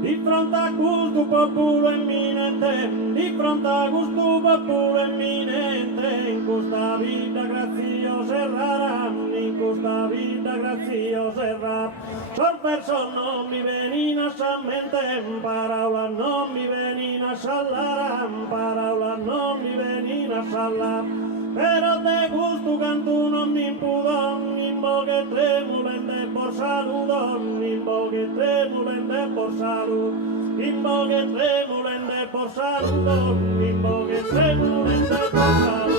Di fronte a questo popolo imminente, di fronte a questo popolo imminente, in questa vita graziosa e rara, in questa vita graziosa e rara, sol verso non mi venina a mente, parola non mi venina a salare, parola non mi venina a salare. Però te gusto canto non mi impudo, in boche tremulente por saludo, in boche tremulente por saludo, in boche tremulente por saludo, in boche tremulente por saludo.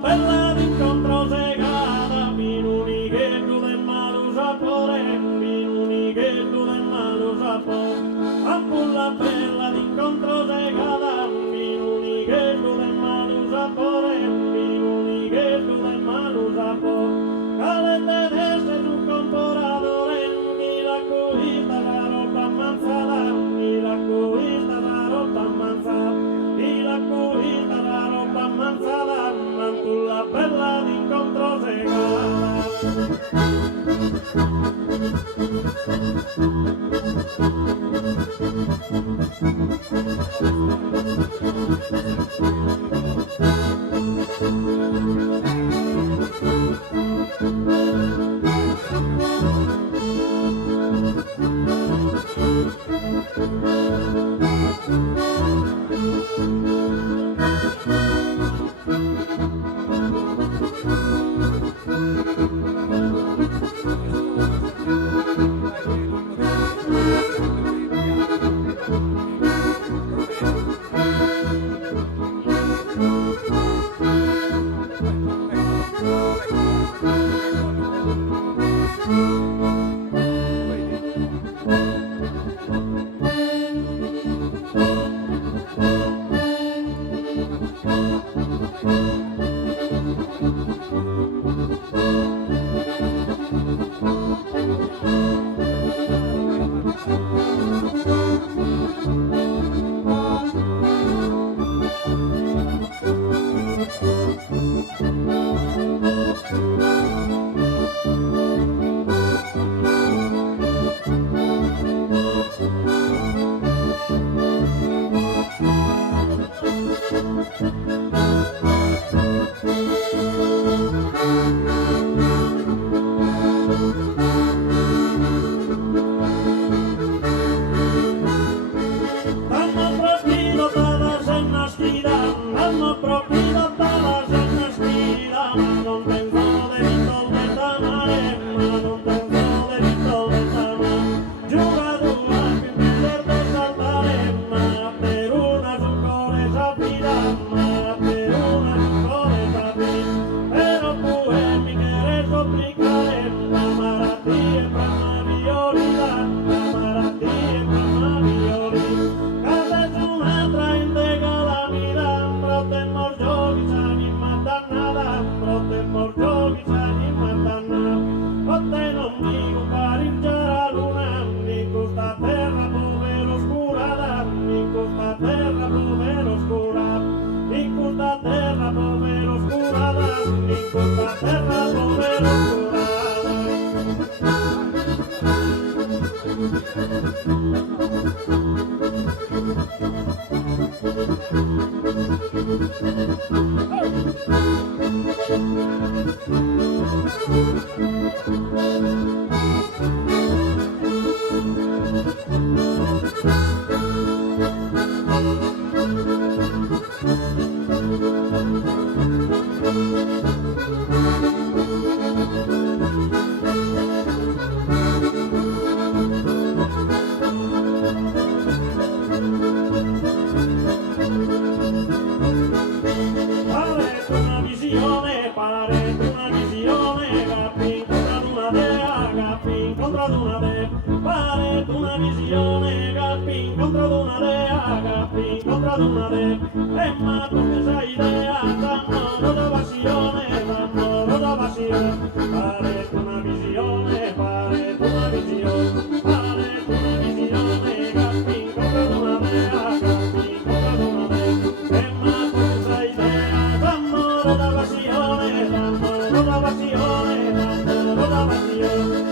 Bella d'incontro segata, in un ighetto del mano sapore, in un ighetto del mano sapore. Ampulla bella d'incontro segata, in un ighetto del mano sapore, in un ighetto del mano sapore. Calette d'este sul comporatore, mi raccoglita la roba ammazzata, mi raccoglita la roba ammazzata, mi raccoglita la roba ammazzata. La bella d'incontro segata. d'una dea, capi, contra d'una dea, e ma tu che sai idea, d'amore da passione, pare una visione, pare una visione, pare una visione, capi, contra d'una dea, capi, contra d'una dea, e ma tu che sai idea, d'amore da passione, d'amore da passione, d'amore da passione.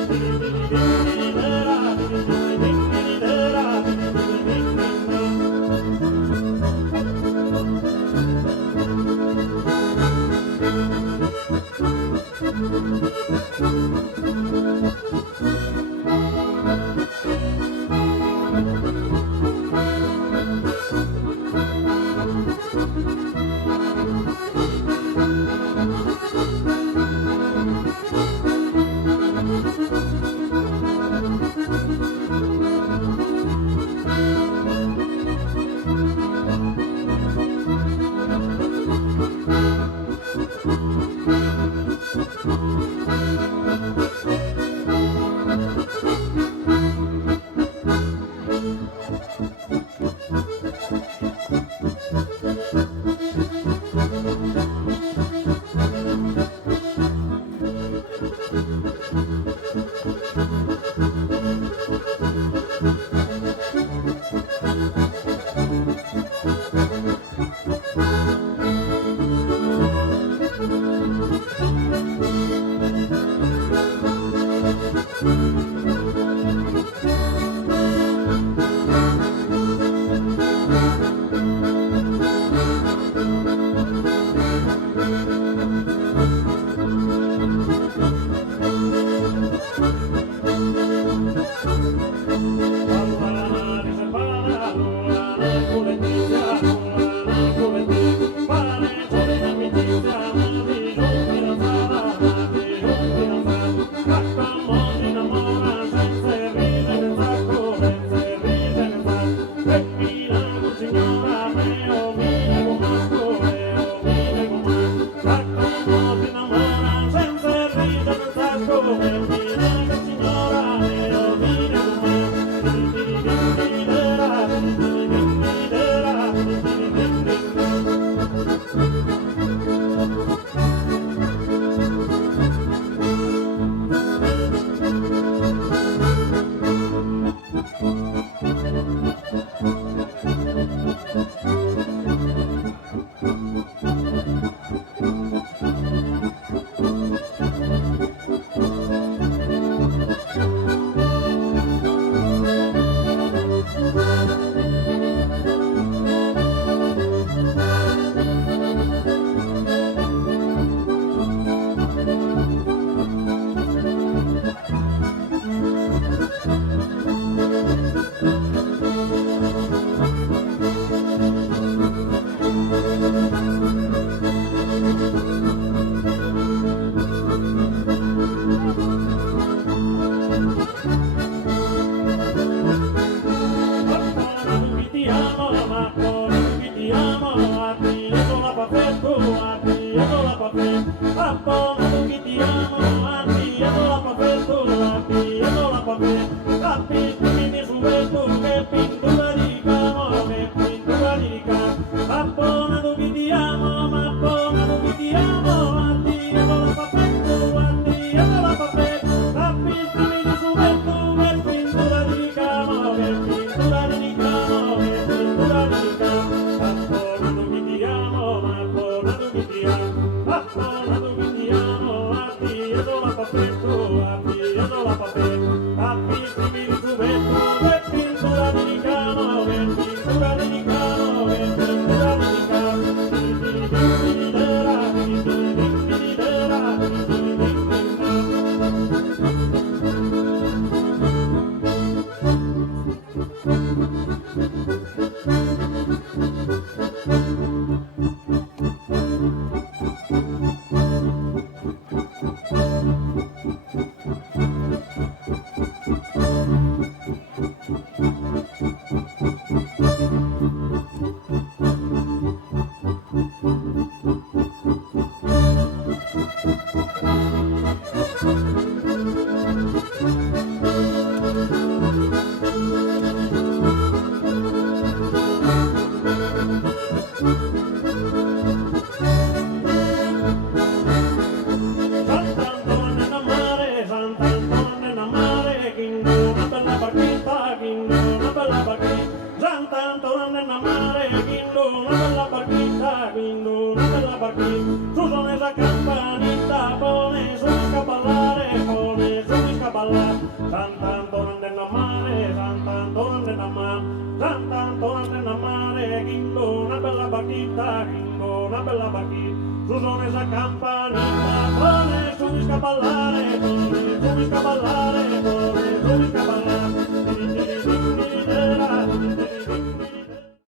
bella barchina, su sono esa campanita, pone su a ballare, Sant'Antonio andando a mare, Sant'Antonio andando a mare, Sant'Antonio andando a mare, Gingo una bella barchita, Gingo una bella barchita, su sono esa campanita, pone su a ballare, pone su a ballare, pone su a